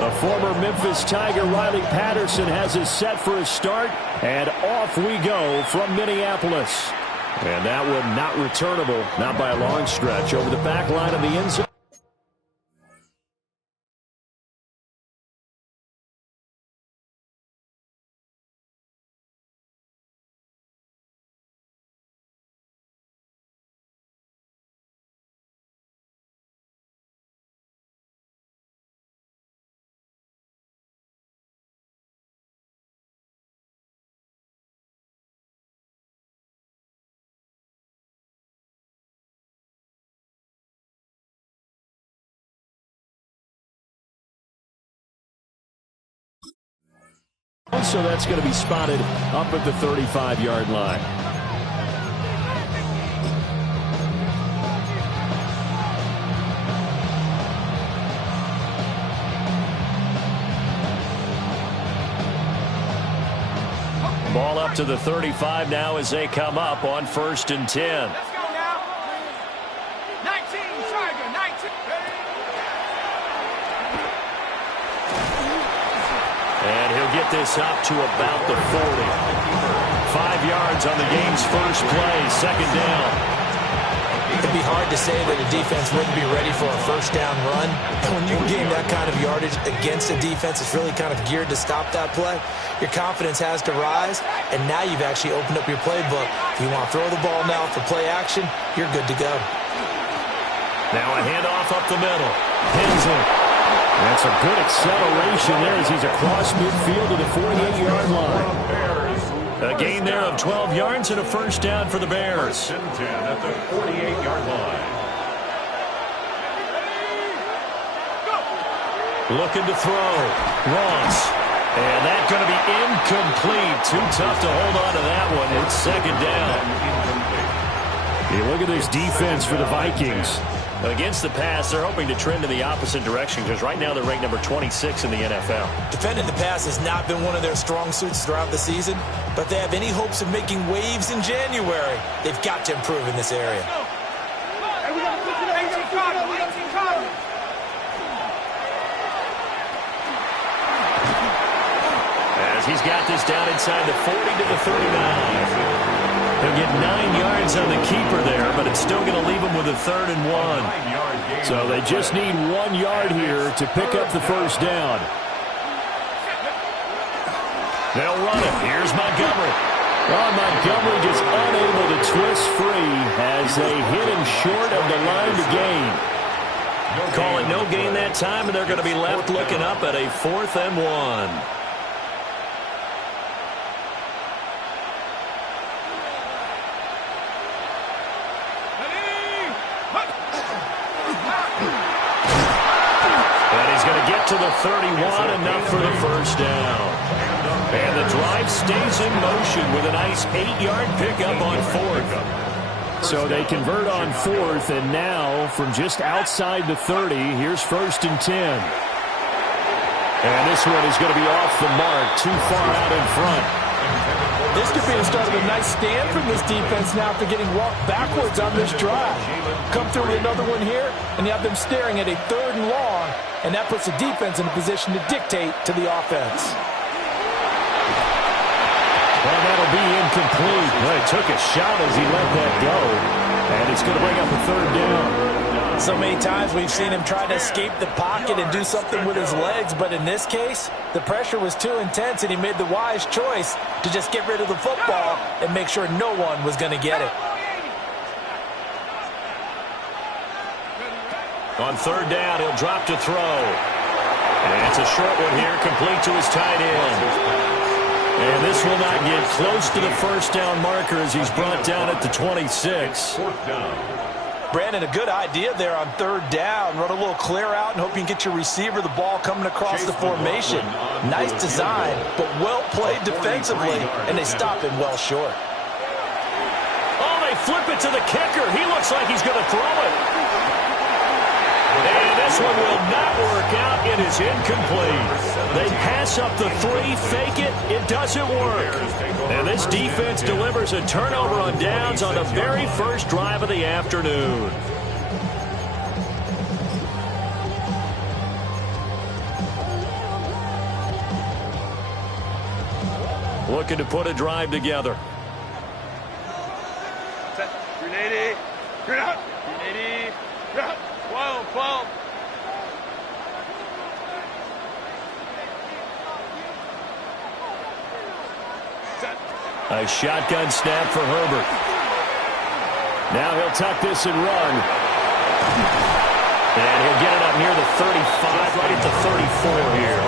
The former Memphis Tiger Riley Patterson has his set for his start, and off we go from Minneapolis. And that one not returnable, not by a long stretch, over the back line of the end zone. So that's going to be spotted up at the 35-yard line. Ball up to the 35 now as they come up on 1st and 10. And he'll get this up to about the 40. 5 yards on the game's first play, 2nd down. It'd be hard to say that a defense wouldn't be ready for a first down run. When you gain that kind of yardage against a defense, it's really kind of geared to stop that play. Your confidence has to rise, and now you've actually opened up your playbook. If you want to throw the ball now for play action, you're good to go. Now a handoff up the middle. Hensley. That's a good acceleration there as he's across midfield to the 48-yard line. A gain there of 12 yards and a first down for the Bears. 10 at the 48-yard line. Looking to throw. Ross. And that's going to be incomplete. Too tough to hold on to that one. It's 2nd down. You look at this defense for the Vikings. Against the pass, they're hoping to trend in the opposite direction because right now they're ranked number 26 in the NFL. Defending the pass has not been one of their strong suits throughout the season, but they have any hopes of making waves in January. They've got to improve in this area. As he's got this down inside the 40 to the 39. He'll get 9 yards on the keeper there, but it's still going to leave him with a 3rd and 1. So they just need 1 yard here to pick up the first down. They'll run it. Here's Montgomery. Oh, Montgomery just unable to twist free as they hit him short of the line to gain. Call it no gain that time, and they're going to be left looking up at a 4th and 1. To the 31, enough for the first down. And the drive stays in motion with a nice 8-yard pickup on 4th. So they convert on 4th, and now from just outside the 30, here's 1st and 10. And this one is going to be off the mark, too far out in front. This could be the start of a nice stand from this defense now after getting walked backwards on this drive. Come through with another one here, and you have them staring at a 3rd and long, and that puts the defense in a position to dictate to the offense. Well, that'll be incomplete. Well, he took a shot as he let that go, and it's going to bring up a 3rd down. So many times we've seen him try to escape the pocket and do something with his legs, but in this case, the pressure was too intense, and he made the wise choice to just get rid of the football and make sure no one was going to get it. On 3rd down, he'll drop to throw. And it's a short one here, complete to his tight end. And this will not get close to the first down marker as he's brought down at the 26. 4th down. Brandon, a good idea there on 3rd down. Run a little clear out and hope you can get your receiver the ball coming across the formation. Nice design, but well played defensively, and they stop him well short. Oh, they flip it to the kicker. He looks like he's going to throw it. And this one will not work out. It is incomplete. They pass up the 3, fake it. It doesn't work. And this defense delivers a turnover on downs on the very first drive of the afternoon. looking to put a drive together. Set. 380. 380. 12. Set. A shotgun snap for Herbert. Now he'll tuck this and run. And he'll get it up near the 35, right at the 34 here.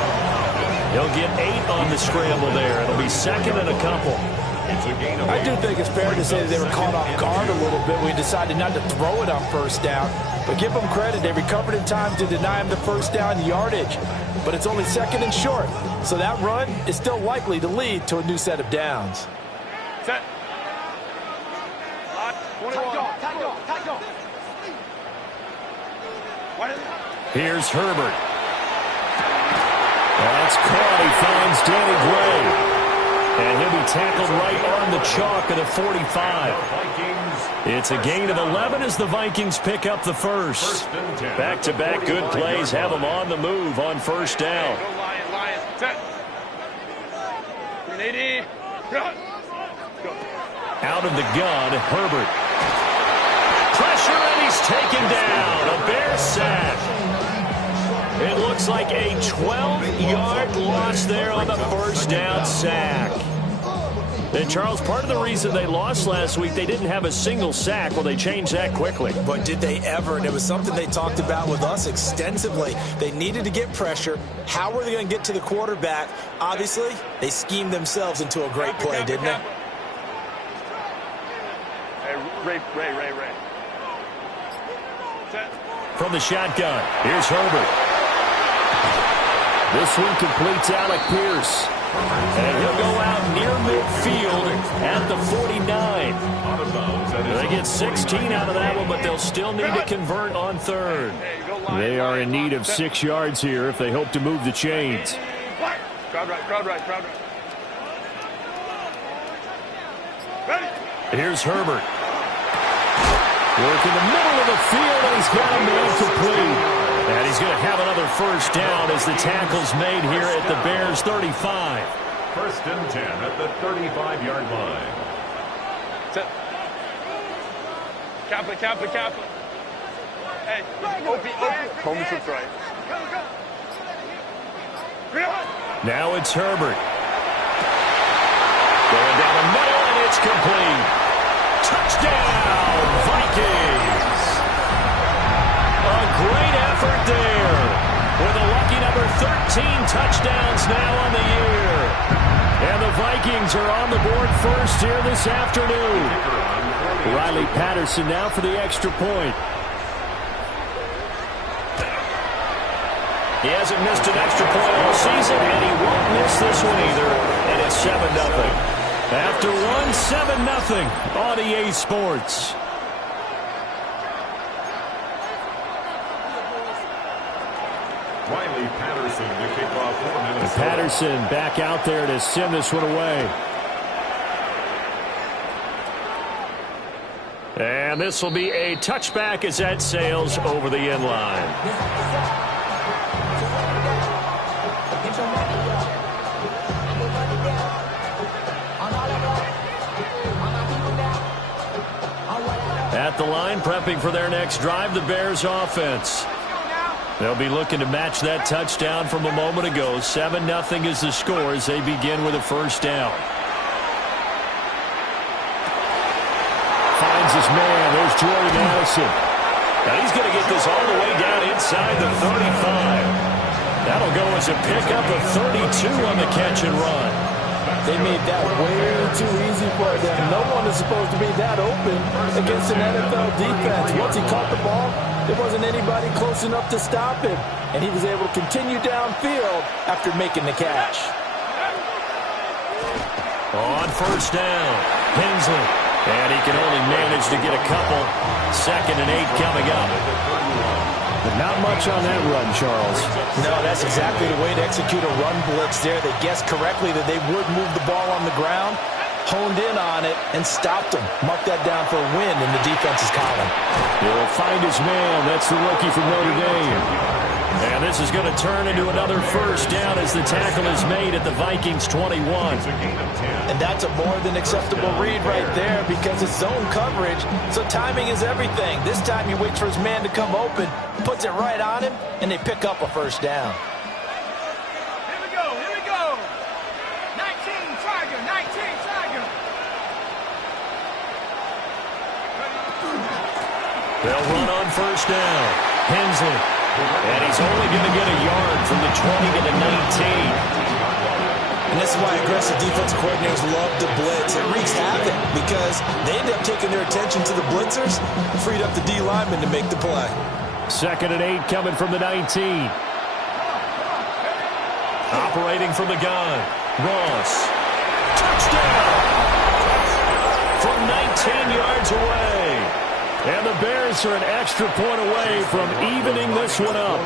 He'll get 8 on the scramble there. It'll be second and a couple. I do think it's fair to say that they were caught off guard a little bit. We decided not to throw it on first down. But give them credit. They recovered in time to deny him the first down yardage. But it's only second and short. So that run is still likely to lead to a new set of downs. Set. 21. Here's Herbert. That's caught. He finds Danny Gray. And he'll be tackled right on the chalk of the 45. It's a gain of 11 as the Vikings pick up the first. Back-to-back good plays have them on the move on first down. Go Lion. Set. 380. Go. Out of the gun, Herbert. Pressure, and he's taken down. A Bear sack. It looks like a 12-yard loss there on the first down sack. And, Charles, part of the reason they lost last week, they didn't have a single sack. Well, they changed that quickly. But did they ever? And it was something they talked about with us extensively. They needed to get pressure. How were they going to get to the quarterback? Obviously, they schemed themselves into a great play, didn't they? Hey, Ray. Set. From the shotgun, here's Herbert. This one completes Alec Pierce. And he'll go out near midfield at the 49. They get 16 out of that one, but they'll still need to convert on third. They are in need of 6 yards here if they hope to move the chains. Crowd right. Ready. Here's Herbert. Work in the middle of the field, and he's got a man complete. And he's going to have another first down as the tackle's made here at the Bears' 35. First and 10 at the 35-yard line. Set. Kappa. Hey, Opie. Home to right. Now it's Herbert. Going down the middle, and it's complete. Touchdown, Vikings! A great effort there with a lucky number 13 touchdowns now on the year. And the Vikings are on the board first here this afternoon. Riley Patterson now for the extra point. He hasn't missed an extra point all season, and he won't miss this one either. And it's 7-0. After one, 7-0 on EA Sports. Riley Patterson to kick off for Minnesota. Patterson back out there to send this one away. And this will be a touchback as that sails over the end line. At the line, prepping for their next drive, the Bears offense. They'll be looking to match that touchdown from a moment ago. 7-0 is the score as they begin with a first down. Finds his man. There's Jordan Addison. Now he's going to get this all the way down inside the 35. That'll go as a pickup of 32 on the catch and run. They made that way too easy for them. No one is supposed to be that open against an NFL defense. Once he caught the ball, there wasn't anybody close enough to stop him. And he was able to continue downfield after making the catch. On first down, Hensley. And he can only manage to get a couple. 2nd and 8 coming up. But not much on that run, Charles. No, that's exactly the way to execute a run blitz there. They guessed correctly that they would move the ball on the ground, honed in on it, and stopped him. Mark that down for a win in the defense's column. He'll find his man. That's the rookie from Notre Dame. And this is going to turn into another first down as the tackle is made at the Vikings 21. And that's a more than acceptable read right there because it's zone coverage, so timing is everything. This time he waits for his man to come open, puts it right on him, and they pick up a first down. Here we go. 19, Tiger. They'll run on first down. Hensley. And he's only going to get a yard from the 20 to the 19. And this is why aggressive defense coordinators love to blitz. It wreaks havoc because they end up taking their attention to the blitzers, freed up the D lineman to make the play. 2nd and 8 coming from the 19. Operating from the gun. Ross. Touchdown! From 19 yards away. And the Bears are an extra point away from evening this one up.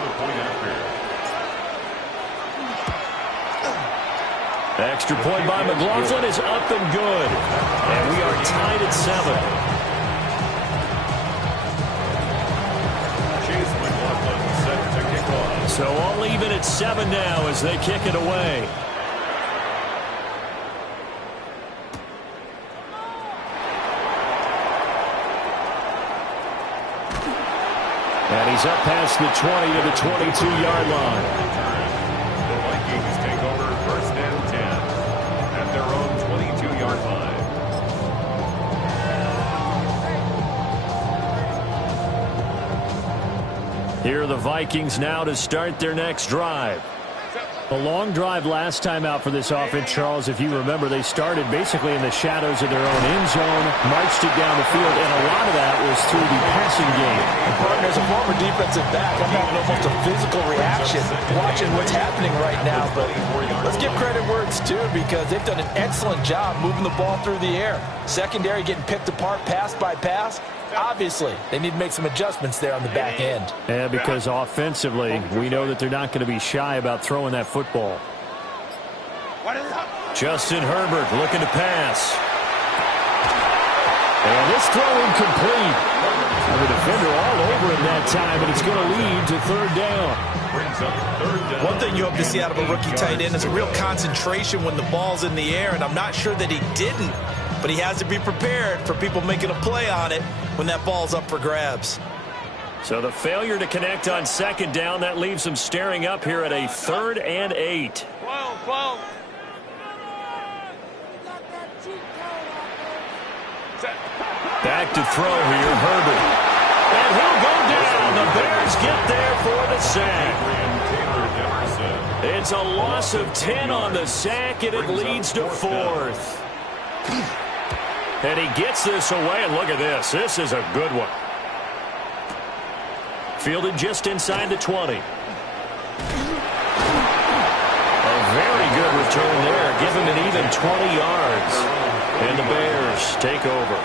Extra point by McLaughlin is up and good. And we are tied at 7. Chase McLaughlin set to kick off. So all even at 7 now as they kick it away. And he's up past the 20 to the 22-yard line. The Vikings take over 1st and 10 at their own 22-yard line. Here are the Vikings now to start their next drive. A long drive last time out for this offense, Charles. If you remember, they started basically in the shadows of their own end zone, marched it down the field, and a lot of that was through the passing game. Partner, as a former defensive back, I'm having almost a physical reaction watching what's happening right now. But let's give credit where it's due because they've done an excellent job moving the ball through the air. Secondary getting picked apart pass by pass. Obviously, they need to make some adjustments there on the back end. Yeah, because offensively, we know that they're not going to be shy about throwing that football. Justin Herbert looking to pass. And this throw incomplete. The defender all over him that time, and it's going to lead to 3rd down. One thing you hope to see out of a rookie tight end is a real concentration when the ball's in the air, and I'm not sure that he didn't, but he has to be prepared for people making a play on it when that ball's up for grabs. So the failure to connect on 2nd down, that leaves them staring up here at a 3rd and 8. 12. Back to throw here, Herbert. And he'll go down. The Bears get there for the sack. It's a loss of 10 on the sack, and it leads to 4th. And he gets this away, and look at this. This is a good one. Fielded just inside the 20. A very good return there. Give him an even 20 yards. And the Bears take over.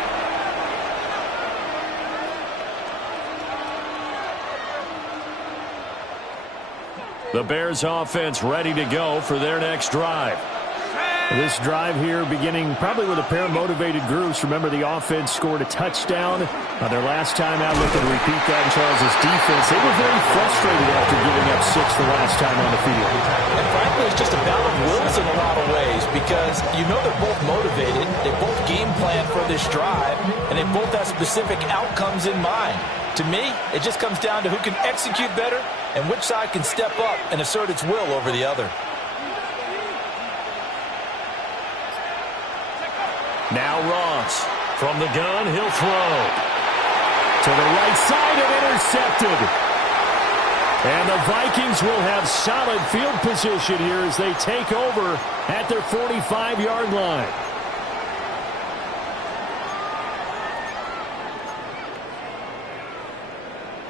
The Bears offense ready to go for their next drive. This drive here beginning probably with a pair of motivated groups. Remember, the offense scored a touchdown on their last time out. Looking to repeat that in Charles's defense. They were very frustrated after giving up 6 the last time on the field. And frankly, it's just a battle of wills in a lot of ways because you know they're both motivated. They both game plan for this drive, and they both have specific outcomes in mind. To me, it just comes down to who can execute better and which side can step up and assert its will over the other. Now Ross. From the gun, he'll throw. To the right side and intercepted. And the Vikings will have solid field position here as they take over at their 45-yard line.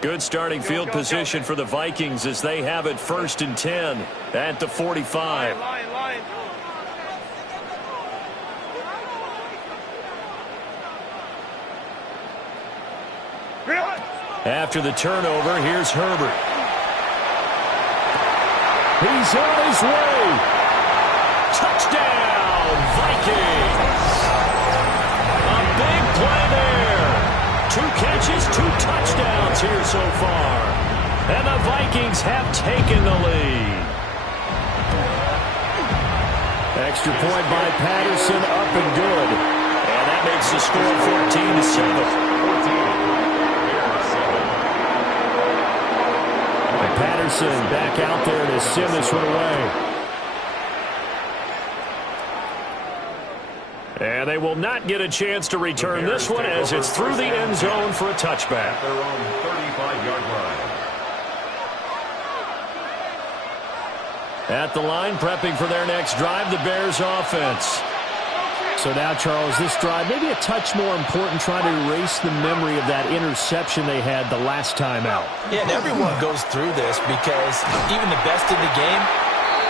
Good starting field position for the Vikings as they have it 1st and 10 at the 45. Line. After the turnover, here's Herbert. He's on his way. Touchdown, Vikings. A big play there. 2 catches, 2 touchdowns here so far. And the Vikings have taken the lead. Extra point by Patterson, up and good. And that makes the score 14-7. Patterson back out there to send this one away. And they will not get a chance to return this one as it's through the end zone for a touchback. Their own 35-yard line. At the line, prepping for their next drive, the Bears offense. So now, Charles, this drive, maybe a touch more important, trying to erase the memory of that interception they had the last time out. Yeah, and everyone goes through this because even the best in the game,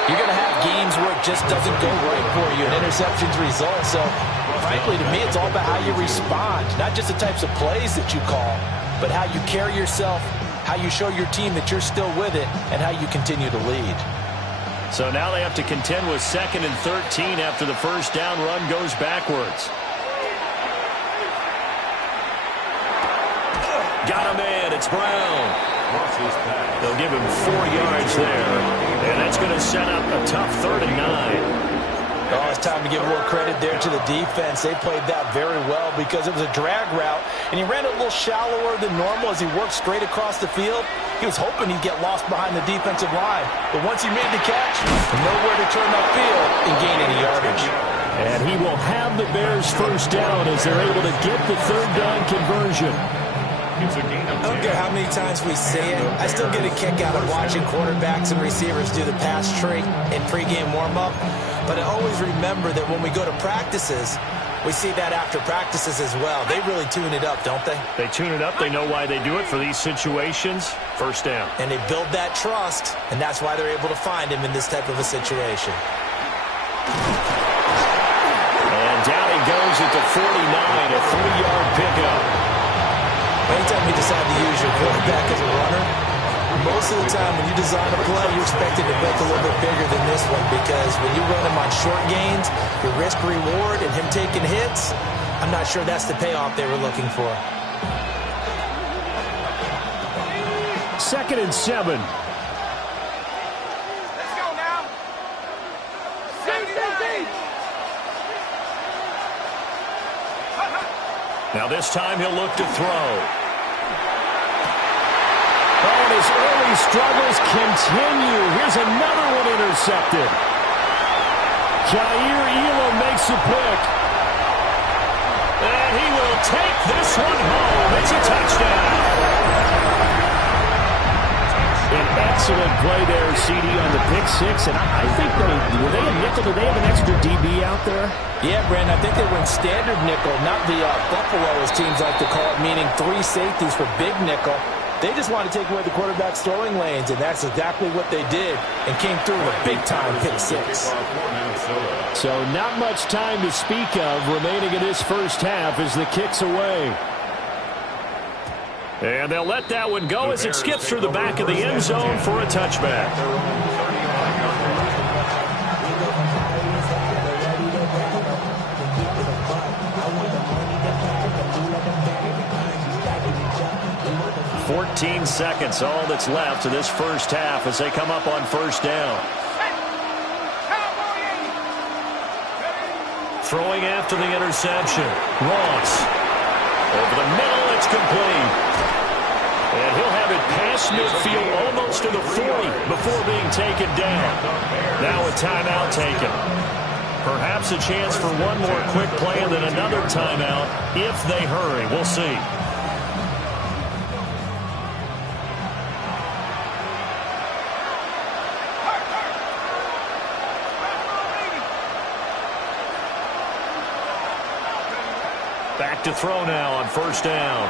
you're going to have games where it just doesn't go right for you, and interceptions result. So, frankly, to me, it's all about how you respond, not just the types of plays that you call, but how you carry yourself, how you show your team that you're still with it, and how you continue to lead. So now they have to contend with 2nd and 13 after the first down run goes backwards. Got a man. It's Brown. They'll give him 4 yards there. And that's going to set up a tough 3rd and 9. Oh, it's time to give more credit there to the defense. They played that very well because it was a drag route, and he ran a little shallower than normal as he worked straight across the field. He was hoping he'd get lost behind the defensive line. But once he made the catch, nowhere to turn upfield and gain any yardage. And he will have the Bears first down as they're able to get the 3rd down conversion. I don't care how many times we say it, I still get a kick out of watching quarterbacks and receivers do the pass trick in pregame warm-up. But I always remember that when we go to practices, we see that after practices as well. They really tune it up, don't they? They tune it up. They know why they do it for these situations. First down. And they build that trust, and that's why they're able to find him in this type of a situation. And down he goes at the 49, a 3-yard pickup. Anytime you decide to use your quarterback as a runner, most of the time when you design a play, you expect it to make a little bit bigger than this one because when you run him on short gains, your risk-reward and him taking hits, I'm not sure that's the payoff they were looking for. 2nd and 7. Let's go now. Safety. Now this time he'll look to throw. Oh, and his early struggles continue. Here's another one intercepted. Jair Elam makes a pick. And he will take this one home. It's a touchdown. An excellent play there, CD, on the pick six. And I think were they a nickel? Did they have an extra DB out there? Yeah, Brandon, I think they went standard nickel, not the Buffalo, as teams like to call it, meaning 3 safeties for big nickel. They just want to take away the quarterback's throwing lanes, and that's exactly what they did and came through with a big-time pick six. So not much time to speak of remaining in this first half as the kick's away. And they'll let that one go as it skips through the back of the end zone for a touchback. 14 seconds, all that's left of this first half as they come up on first down. Throwing after the interception. Ross. Over the middle, it's complete. And he'll have it past midfield almost to the 40 before being taken down. Now a timeout taken. Perhaps a chance for one more quick play and then another timeout if they hurry. We'll see. Back to throw now on first down.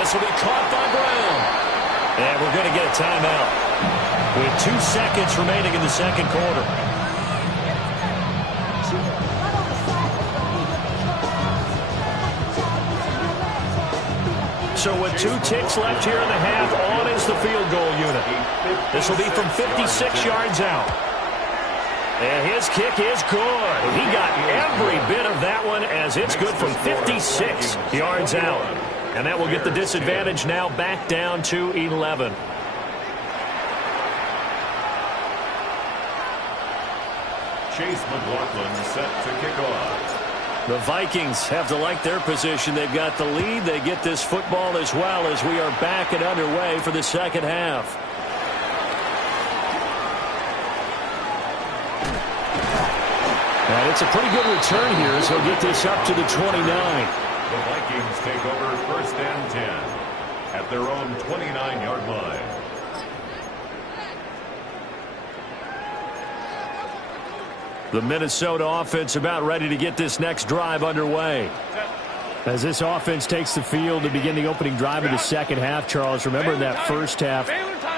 This will be caught by Brown. And we're going to get a timeout with 2 seconds remaining in the second quarter. So with 2 ticks left here in the half, on is the field goal unit. This will be from 56 yards out. And his kick is good. He got every bit of that one as it's good from 56 yards out. And that will get the disadvantage now back down to 11. Chase McLaughlin set to kick off. The Vikings have to like their position. They've got the lead. They get this football as well as we are back and underway for the second half. And it's a pretty good return here as he'll get this up to the 29. The Vikings take over first and 10 at their own 29-yard line. The Minnesota offense about ready to get this next drive underway. As this offense takes the field to begin the opening drive of the second half, Charles, remember in that first half,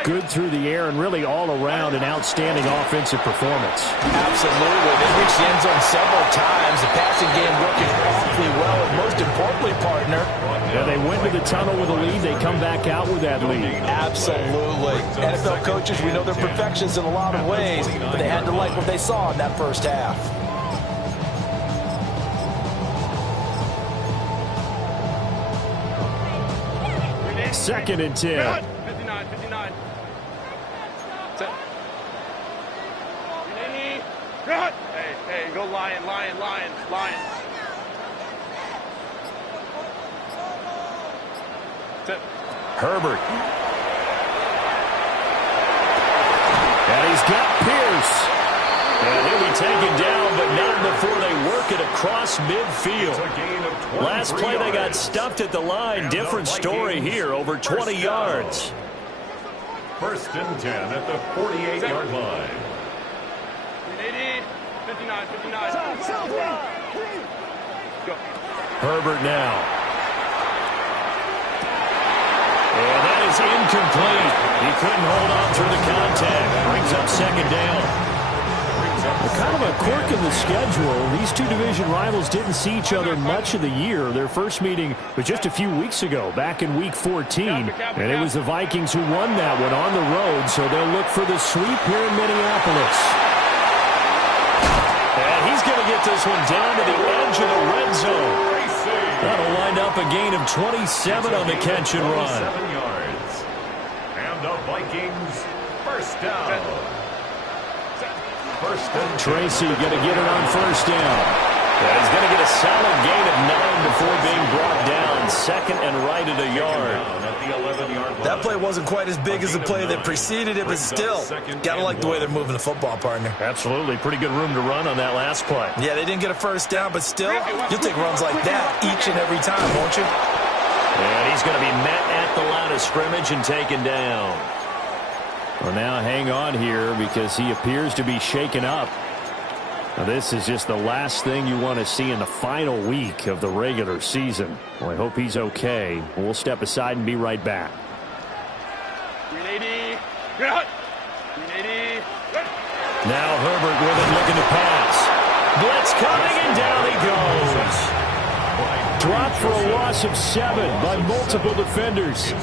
good through the air and really all around an outstanding offensive performance. Absolutely. They reached the end zone several times. The passing game working perfectly well, and most importantly, partner. Yeah, they went to the tunnel with a lead. They come back out with that lead. Absolutely. NFL coaches, we know they're perfectionists in a lot of ways, but they had to like what they saw in that first half. Second and 10. 59. Set. Hey, go Lion. Set. Herbert. And he's got Pierce. And he'll be taken down, but not before they work it across midfield. Last play they got stuffed at the line. Different story here, over 20 yards. First and 10 at the 48-yard line. 80, 59. Go. Herbert now. And that is incomplete. He couldn't hold on through the contact. Brings up second down. Kind of a quirk in the schedule. These two division rivals didn't see each other much of the year. Their first meeting was just a few weeks ago, back in Week 14. And it was the Vikings who won that one on the road, so they'll look for the sweep here in Minneapolis. And he's going to get this one down to the edge of the red zone. That'll wind up a gain of 27 on the catch and run. 7 yards. And the Vikings first down. Tracy going to get it on first down. Yeah, he's going to get a solid gain of 9 before being brought down. Second and right at a yard. That play wasn't quite as big as the play that preceded it, but still, got to like the way they're moving the football, partner. Absolutely. Pretty good room to run on that last play. Yeah, they didn't get a first down, but still, you'll take runs like that each and every time, won't you? And he's going to be met at the line of scrimmage and taken down. Well, now hang on here because he appears to be shaken up. Now, this is just the last thing you want to see in the final week of the regular season. Well, I hope he's okay. We'll step aside and be right back. 380. Now Herbert with it, looking to pass. Blitz coming, and down he goes. Dropped for a loss of 7 by multiple defenders.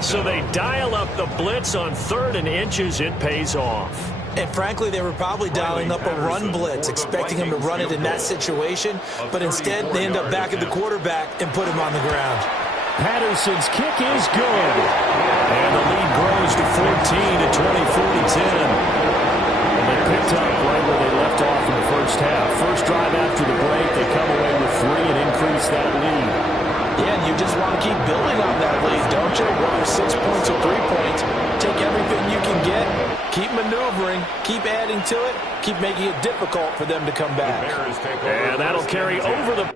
So they dial up the blitz on 3rd and inches. It pays off. And frankly, they were probably dialing up a run blitz, expecting him to run it in that situation. But instead, they end up back at the quarterback and put him on the ground. Patterson's kick is good. And the lead grows to 14 at 24-10. And they picked up right where they left off in the first half. First drive after the break, they come away with 3 and increase that lead. Yeah, and you just want to keep building on that lead, don't you? Whether 6 points or 3 points, take everything you can get, keep maneuvering, keep adding to it, keep making it difficult for them to come back. And that'll carry over the...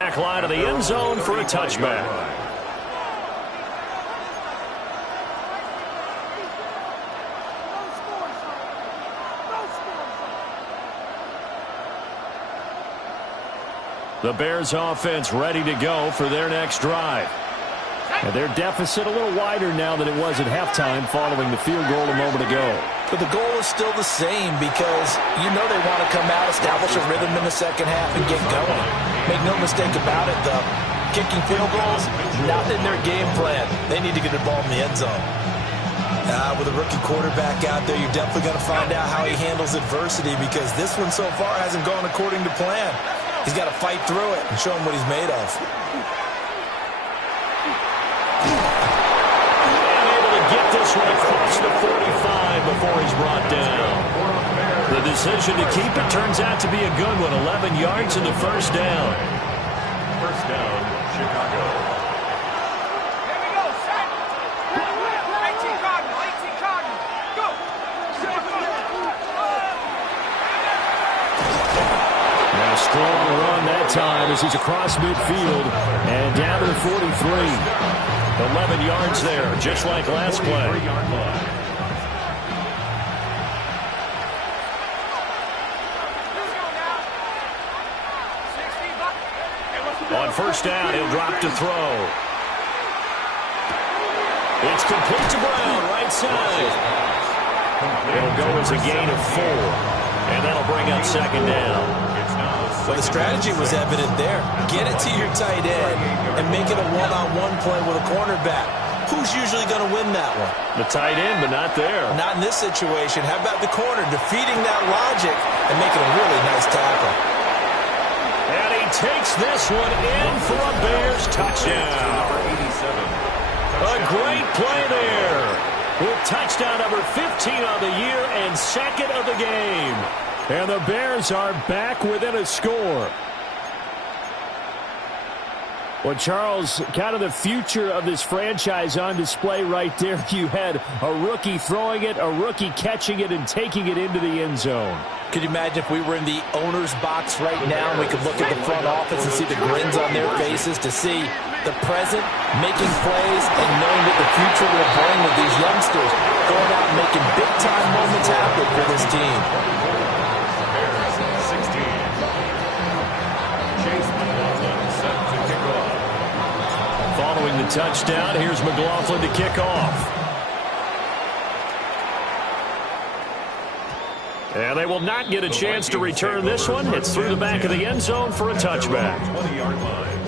back line of the end zone for a touchback. The Bears offense ready to go for their next drive. And their deficit a little wider now than it was at halftime following the field goal a moment ago. But the goal is still the same because you know they want to come out, establish a rhythm in the second half, and get going. Make no mistake about it, though. Kicking field goals, not in their game plan. They need to get the ball in the end zone. With a rookie quarterback out there, you're definitely going to find out how he handles adversity because this one so far hasn't gone according to plan. He's got to fight through it and show him what he's made of. Get this one across the 45 before he's brought down. The decision to keep it turns out to be a good one. 11 yards in the first down. First down, Chicago. Here we go, set. 18 Cardinal, 18 Cardinal. Go. Now a strong run that time as he's across midfield and down to the 43. 11 yards there, just like last play. On first down, he'll drop to throw. It's complete to Brown, right side. It'll go as a gain of 4, and that'll bring up second down. Well, the strategy was evident there. Get it to your tight end and make it a one-on-one play with a cornerback. Who's usually going to win that one? The tight end, but not there. Not in this situation. How about the corner defeating that logic and making a really nice tackle? And he takes this one in for a Bears touchdown. A great play there. With touchdown number 15 on the year and second of the game. And the Bears are back within a score. Well, Charles, kind of the future of this franchise on display right there. You had a rookie throwing it, a rookie catching it, and taking it into the end zone. Could you imagine if we were in the owner's box right now and we could look at the front office and see the grins on their faces, to see the present making plays and knowing what the future will bring with these youngsters going out and making big-time moments happen for this team. Following the touchdown, here's McLaughlin to kick off. And they will not get a chance to return this one. It's through the back of the end zone for a touchback. 20-yard line.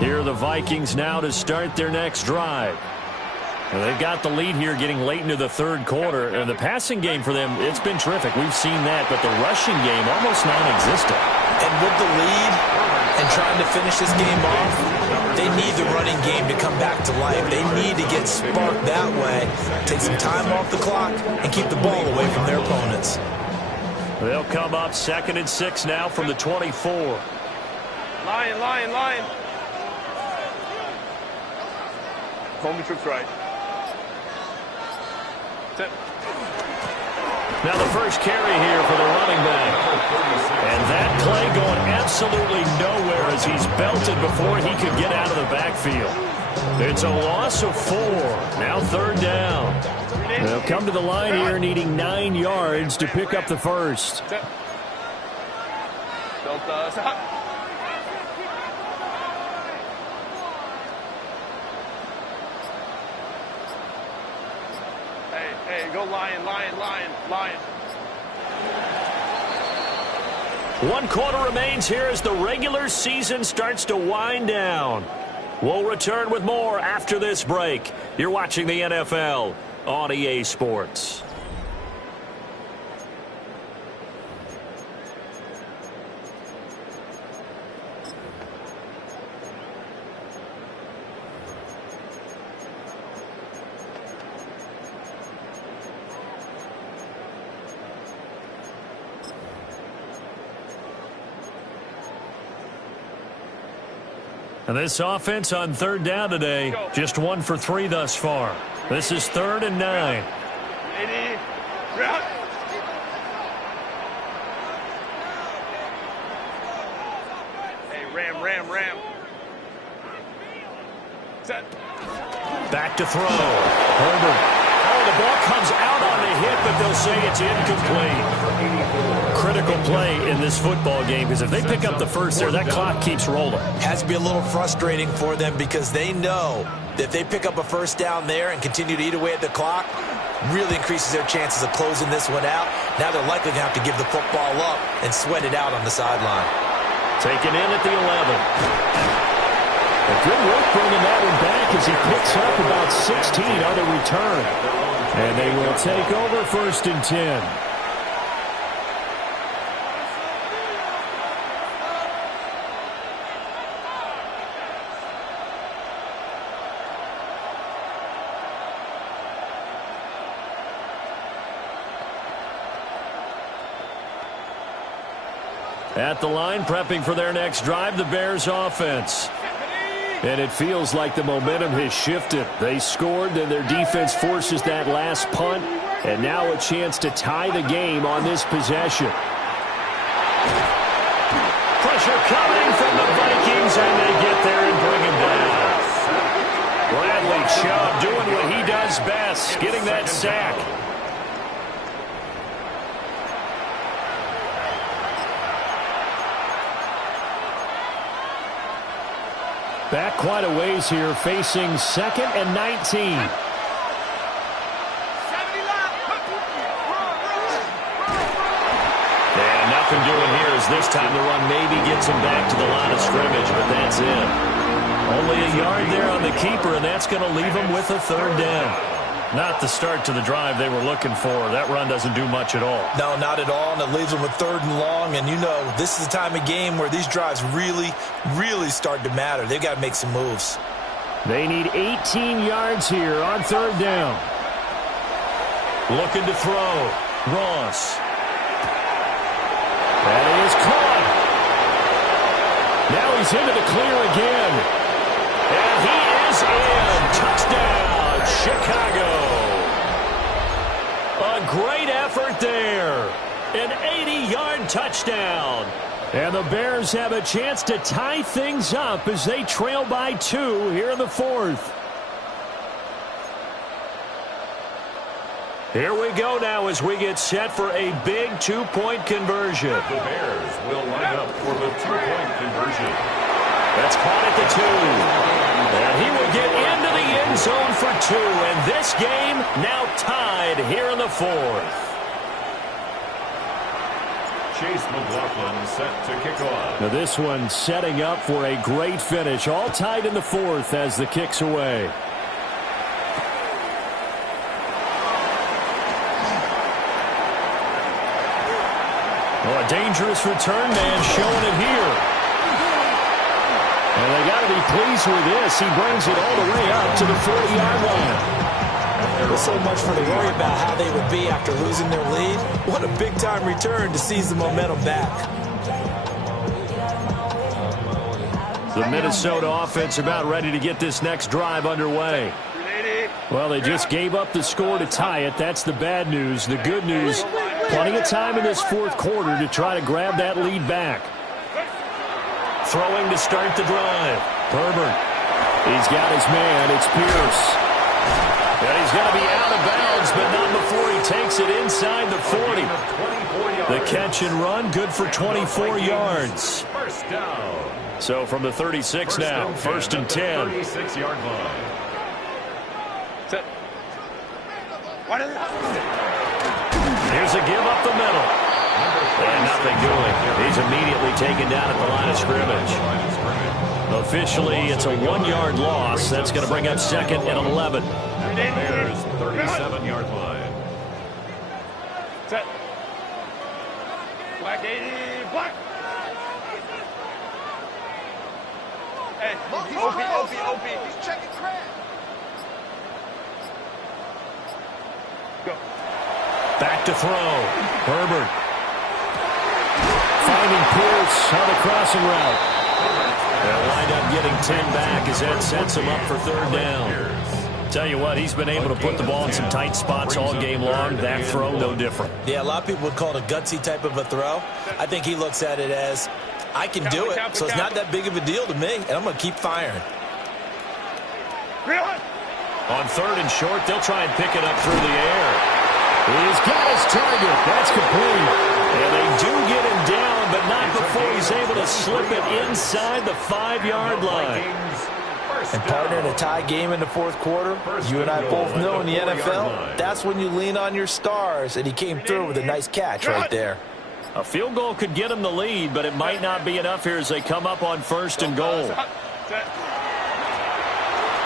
Here are the Vikings now to start their next drive. And they've got the lead here getting late into the third quarter. And the passing game for them, it's been terrific. We've seen that. But the rushing game, almost non-existent. And with the lead and trying to finish this game off, they need the running game to come back to life. They need to get sparked that way, take some time off the clock, and keep the ball away from their opponents. They'll come up 2nd and 6 now from the 24. Lion, lion, lion. Home troops right. Set. Now the first carry here for the running back. And that play going absolutely nowhere as he's belted before he could get out of the backfield. It's a loss of 4. Now third down. They'll come to the line here needing 9 yards to pick up the first. Set. Delta, stop. Hey, go lion, lion, lion, lion. 1 quarter remains here as the regular season starts to wind down. We'll return with more after this break. You're watching the NFL on EA Sports. And this offense on third down today, just 1 for 3 thus far. This is 3rd and 9. 80. Route. Hey, ram. Set. Back to throw. Herbert. Oh, the the ball comes out on the hit, but they'll say it's incomplete. Critical play in this football game, because if they pick up the first there, that clock keeps rolling. Has to be a little frustrating for them because they know that if they pick up a first down there and continue to eat away at the clock, really increases their chances of closing this one out. Now they're likely to have to give the football up and sweat it out on the sideline. Taken in at the 11. A good work bringing that one back as he picks up about 16 on the return. And they will take over 1st and 10. At the line, prepping for their next drive, the Bears offense. And it feels like the momentum has shifted. They scored, then their defense forces that last punt, and now a chance to tie the game on this possession. Pressure coming from the Vikings, and they get there and bring him down. Bradley Chubb doing what he does best, getting that sack. Back quite a ways here, facing 2nd and 19. And nothing doing here as this time the run maybe gets him back to the line of scrimmage, but that's it. Only a yard there on the keeper, and that's going to leave him with a 3rd down. Not the start to the drive they were looking for. That run doesn't do much at all. No, not at all, and it leaves them with 3rd and long. And you know, this is the time of game where these drives really start to matter. They've got to make some moves. They need 18 yards here on 3rd down. Looking to throw. Ross. That is caught. Now he's into the clear again. And he is in. Touchdown, Chicago. A great effort there. An 80-yard touchdown. And the Bears have a chance to tie things up as they trail by 2 here in the 4th. Here we go now as we get set for a big 2-point conversion. The Bears will line up for the 2-point conversion. That's caught at the 2. And he will get into the end zone for 2. And this game now tied here in the 4th. Chase McLaughlin set to kick off. Now this one setting up for a great finish. All tied in the 4th as the kick's away. Oh, a dangerous return man showing it here. And they got to be pleased with this. He brings it all the way up to the 40-yard line. There's so much for to worry about how they would be after losing their lead. What a big-time return to seize the momentum back. The Minnesota offense about ready to get this next drive underway. Well, they just gave up the score to tie it. That's the bad news. The good news, plenty of time in this 4th quarter to try to grab that lead back. Throwing to start the drive. Herbert. He's got his man. It's Pierce. And he's going to be out of bounds, but not before he takes it inside the 40. The catch and run, good for 24 yards. First down. So from the 36 now, 1st and 10. 36-yard line. Here's a give up the middle. And nothing doing. He's immediately taken down at the line of scrimmage. Officially, it's a 1-yard loss. That's going to bring up 2nd and 11. Bears 37-yard line. Set. Black 80, black. Hey, OP. He's checking crap. Go. Back to throw. Herbert. Finding Pierce on the crossing route. They'll wind up getting 10 back as that sets him up for 3rd down. Tell you what, he's been able to put the ball in some tight spots all game long. That throw, no different. Yeah, a lot of people would call it a gutsy type of a throw. I think he looks at it as, I can do it, so it's not that big of a deal to me, and I'm going to keep firing. On 3rd and short, they'll try and pick it up through the air. He's got his target. That's complete. And they do get him down, but not before he's able to slip it inside the 5-yard line. And partner, in a tie game in the 4th quarter, you and I both know in the NFL, that's when you lean on your stars, and he came through with a nice catch right there. A field goal could get him the lead, but it might not be enough here as they come up on 1st and goal.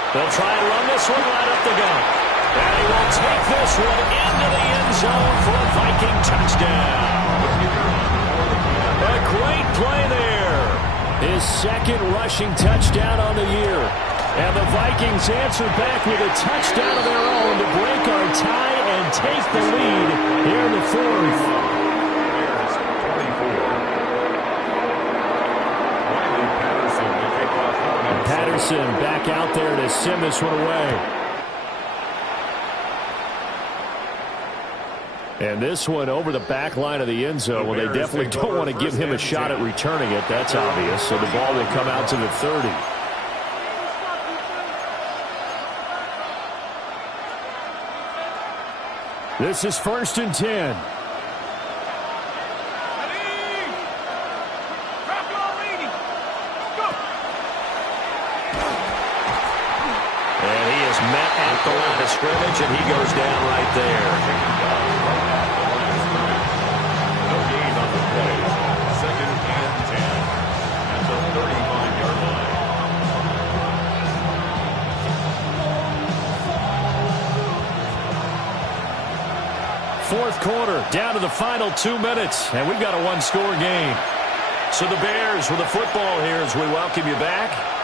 They'll try and run this one right up the gut. And he will take this one into the end zone for a Viking touchdown. A great play there. His 2nd rushing touchdown on the year. And the Vikings answer back with a touchdown of their own to break our tie and take the lead here in the 4th. Patterson back out there to send this one away. And this one over the back line of the end zone. Well, they definitely don't want to give him a shot at returning it. That's obvious. So the ball will come out to the 30. This is 1st and 10. Met at the line of scrimmage, and he goes down right there. No gain on the play. 2nd and 10 at the 35-yard line. 4th quarter, down to the final 2 minutes, and we've got a 1-score game. So the Bears with the football here as we welcome you back.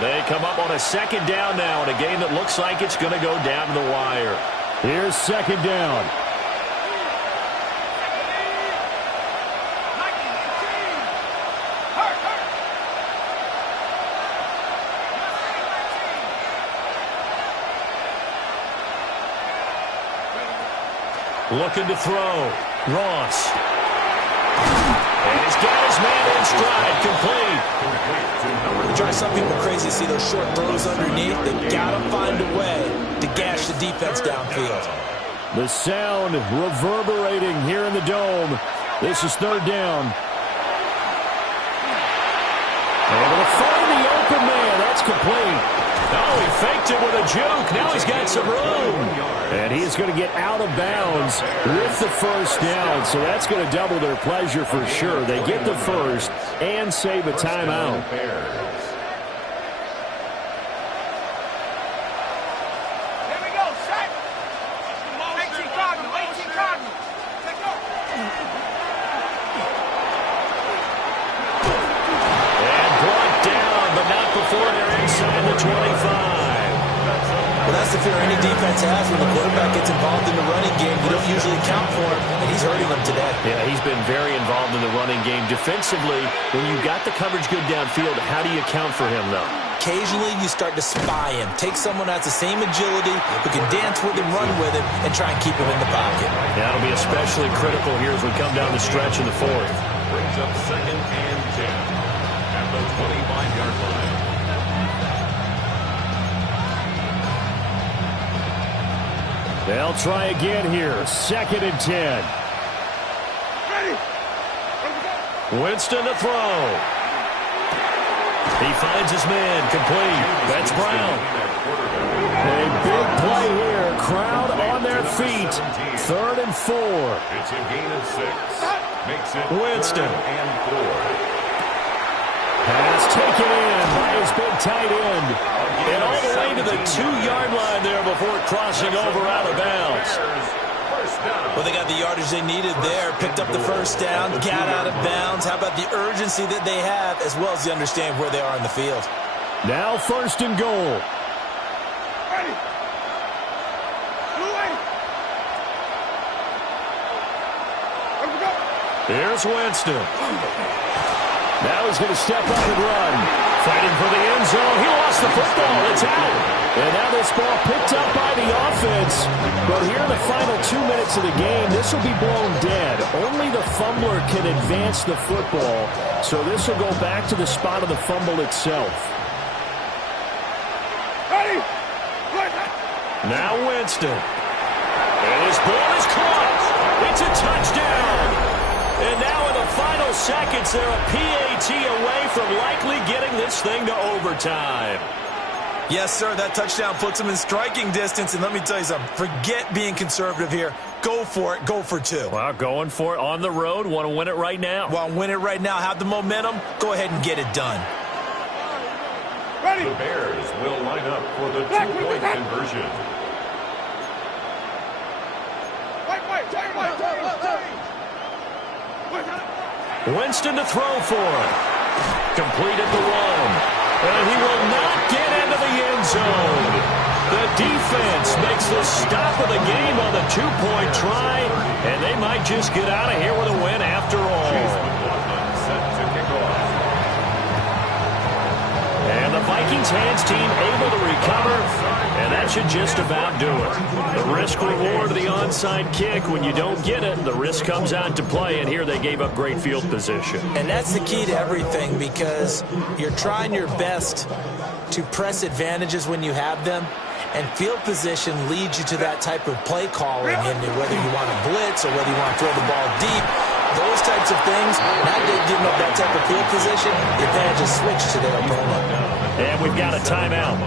They come up on a 2nd down now in a game that looks like it's going to go down to the wire. Here's 2nd down. Looking to throw. Ross. And he's got his man in stride, complete. It drives some people crazy to see those short throws underneath. They got to find a way to gash the defense downfield. The sound reverberating here in the dome. This is 3rd down. Able to find the open man. That's complete. Oh, he faked it with a juke. Now he's got some room. And he's going to get out of bounds with the 1st down. So that's going to double their pleasure for sure. They get the 1st and save a timeout. Here we go, set. 18 Cardinal, 18 Cardinal. Take go. And brought down, but not before they're inside the 25. Well, that's the fear any defense has when the quarterback gets involved in the running game. They don't usually count for him, and he's hurting them today. Yeah, he's been very involved in the running game. Defensively, when you've got the coverage good downfield, how do you account for him, though? Occasionally, you start to spy him. Take someone that has the same agility, who can dance with him, run with him, and try and keep him in the pocket. Yeah, that'll be especially critical here as we come down the stretch in the 4th. Brings up 2nd and 10 at the 25-yard line. They'll try again here. 2nd and 10. Winston to throw. He finds his man, complete. That's Brown. A big play here. Crowd on their feet. 3rd and 4. It's a gain of 6. Makes it Winston. 3rd and 4. Pass taken in by his big tight end. And all the way to the 2-yard line there before crossing over out of bounds. Well, they got the yardage they needed there, picked up the 1st down, got out of bounds. How about the urgency that they have, as well as they understand where they are in the field? Now 1st and goal. Here's Winston. Now he's going to step up and run. Fighting for the end zone. He lost the football. It's out. And now this ball picked up by the offense. But here in the final 2 minutes of the game, this will be blown dead. Only the fumbler can advance the football. So this will go back to the spot of the fumble itself. Ready? Now Winston. And his ball is caught. It's a touchdown. And now in the final seconds, they're a PAT away from likely getting this thing to overtime. Yes, sir, that touchdown puts them in striking distance. And let me tell you something, forget being conservative here. Go for it. Go for two. Well, going for it on the road. Want to win it right now. Want to win it right now, have the momentum, go ahead and get it done. The Bears will line up for the two-point conversion. Winston to throw for it. Complete at the one. And he will not get into the end zone. The defense makes the stop of the game on the two-point try, and they might just get out of here with a win after all. And the Vikings hands team able to recover, and that should just about do it. The risk-reward of the onside kick, when you don't get it, the risk comes out to play, and here they gave up great field position. And that's the key to everything, because you're trying your best to press advantages when you have them, and field position leads you to that type of play calling, and whether you want to blitz or whether you want to throw the ball deep, those types of things, now they're giving up that type of field position, the advantage is switched to their opponent. And we've got a timeout.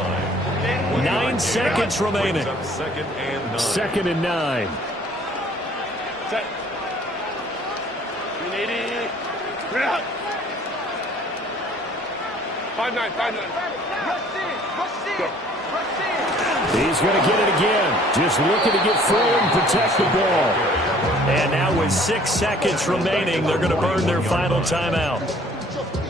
9 seconds remaining. Second and 9. Set. 380. 5-9, 5-9. He's going to get it again. Just looking to get through and protect the ball. And now with 6 seconds remaining, they're going to burn their final timeout.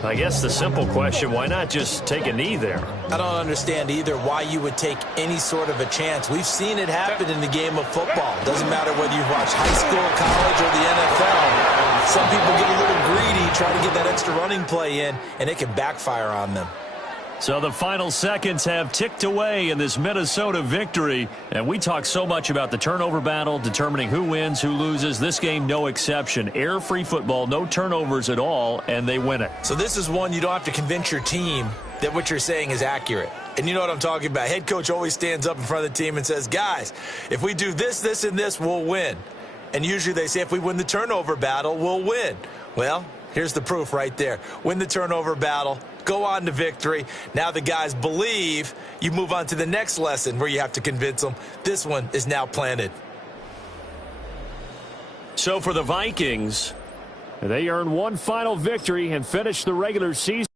I guess the simple question, why not just take a knee there? I don't understand either why you would take any sort of a chance. We've seen it happen in the game of football. Doesn't matter whether you watch high school, college, or the NFL. Some people get a little greedy, try to get that extra running play in, and it can backfire on them. So the final seconds have ticked away in this Minnesota victory. And we talk so much about the turnover battle, determining who wins, who loses. This game, no exception. Error-free football, no turnovers at all, and they win it. So this is one you don't have to convince your team that what you're saying is accurate. And you know what I'm talking about. Head coach always stands up in front of the team and says, guys, if we do this, this, and this, we'll win. And usually they say if we win the turnover battle, we'll win. Well, here's the proof right there. Win the turnover battle. Go on to victory. Now the guys believe. You move on to the next lesson where you have to convince them. This one is now planted. So for the Vikings, they earn one final victory and finish the regular season.